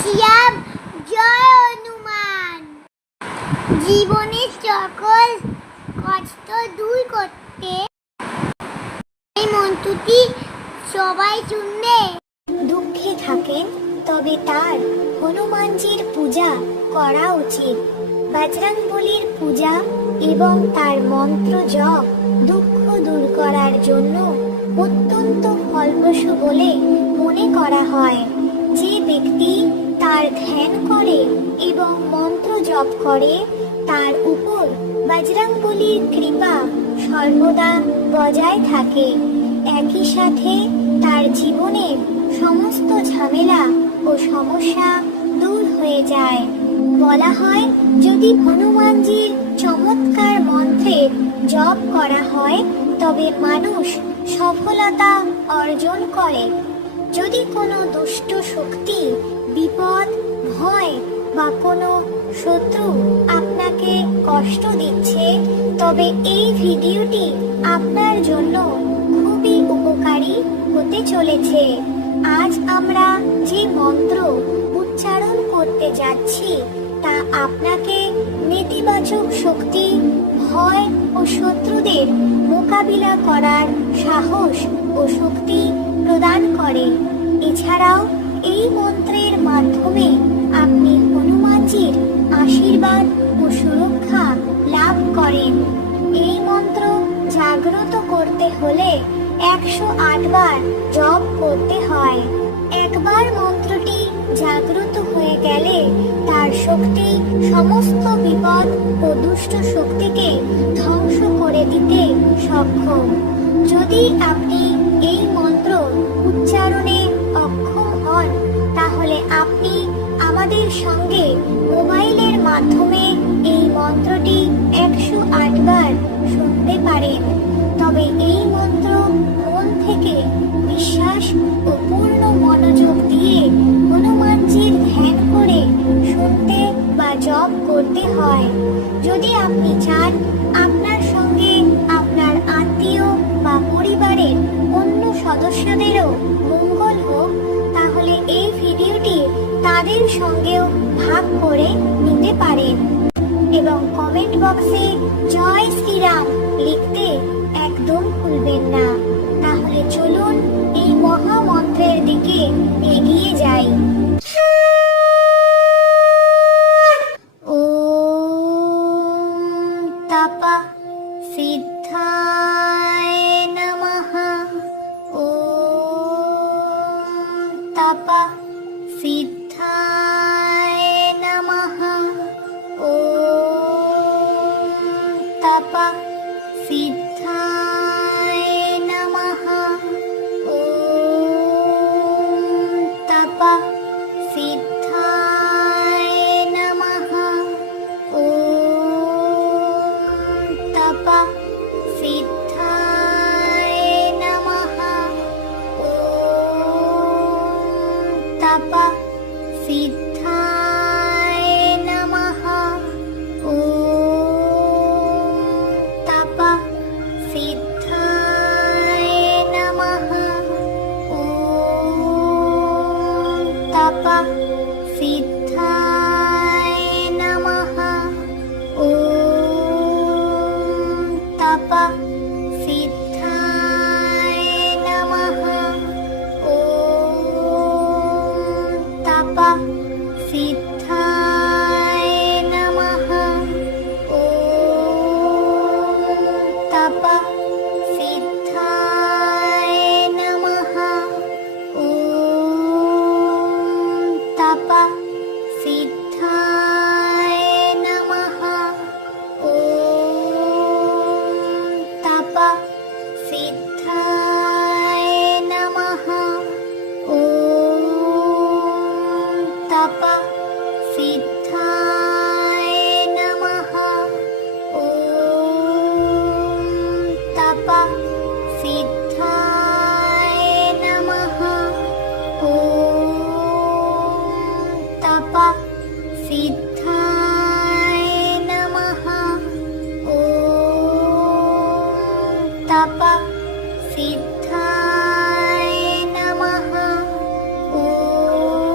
শ্রীরাম, জয় হনুমান। জীবনের সকল কষ্ট দূর করতে এই মন্ত্রটি সবাই শুনবে। দুঃখে থাকেন তবে তার হনুমানজির পূজা করা উচিত। বজরংবলীর পূজা এবং তার মন্ত্র জপ দুঃখ দূর করার জন্য অত্যন্ত ফলপ্রসূ বলে মনে করা হয়। যে ব্যক্তি তার ধ্যান করে এবং মন্ত্র জপ করে তার উপর বজরংবলীর কৃপা সর্বদা বজায় থাকে। একই সাথে তার জীবনের সমস্ত ঝামেলা ও সমস্যা দূর হয়ে যায়। বলা হয়, যদি হনুমানজির চমৎকার মন্ত্রের জপ করা হয় তবে মানুষ সফলতা অর্জন করে। যদি কোনো দুষ্ট শক্তি, বিপদ, ভয় বা কোনো শত্রু আপনাকে কষ্ট দিচ্ছে তবে এই ভিডিওটি আপনার জন্য খুবই উপকারী হতে চলেছে। আজ আমরা যে মন্ত্র উচ্চারণ করতে যাচ্ছি তা আপনাকে নেতিবাচক শক্তি, ভয় ও শত্রুদের মোকাবিলা করার সাহস ও শক্তি প্রদান করে। এছাড়াও এই মন্ত্রের মাধ্যমে আপনি হনুমানজির আশীর্বাদ ও সুরক্ষা লাভ করেন। এই মন্ত্র জাগ্রত করতে হলে 108 বার জপ করতে হয়। একবার মন্ত্রটি জাগ্রত হয়ে গেলে তার শক্তি সমস্ত বিপদ ও দুষ্ট শক্তিকে ধ্বংস করে দিতে সক্ষম। যদি আপনি এই মন্ত্র উচ্চারণে অক্ষম হন তাহলে আপনি আমাদের সঙ্গে মোবাইলের মাধ্যমে এই মন্ত্রটি 108 বার শুনতে পারেন। তবে এই মন্ত্র মন থেকে বিশ্বাস ও পূর্ণ মনোযোগ দিয়ে হনুমানজির ধ্যান করে শুনতে বা জপ করতে হয়। যদি আপনি চান আপনার সঙ্গে আপনার আত্মীয় বা পরিবারের অন্য সদস্যদেরও মঙ্গল হোক তাহলে এই ভিডিওটি তাদের সঙ্গেও ভাগ করে নিতে পারেন এবং কমেন্ট বক্সে জয় শ্রীরাম লিখতে একদম ভুলবেন না। তাহলে চলুন এই মহামন্ত্রের দিকে এগিয়ে যাই। ওম তপঃ সিদ্ধায় নমঃ। ওম তপঃ সিদ্ধায় নমঃ। ওম তপঃ সিদ্ধায় নমঃ। ওম তপঃ সিদ্ধায় নমঃ। ওম তপঃ সিদ্ধায় নমঃ। ওম তপঃ সিদ্ধায় নমঃ। ওম তপঃ সিদ্ধায় নমঃ। ওম তপঃ সিদ্ধায় নমঃ। ওম তপঃ সিদ্ধায় নমঃ। ওম তপঃ সিদ্ধায় নমঃ। ওম তপঃ সিদ্ধায় নমঃ। ওম তপঃ সিদ্ধায় নমঃ। ওম তপঃ সিদ্ধায় নমঃ। ওম তপঃ সিদ্ধায় নমঃ। ওম তপঃ সিদ্ধায় নমঃ। ওম তপঃ সিদ্ধায় নমঃ। ওম তপঃ সিদ্ধায় নমঃ। ওম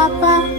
উত্তাপ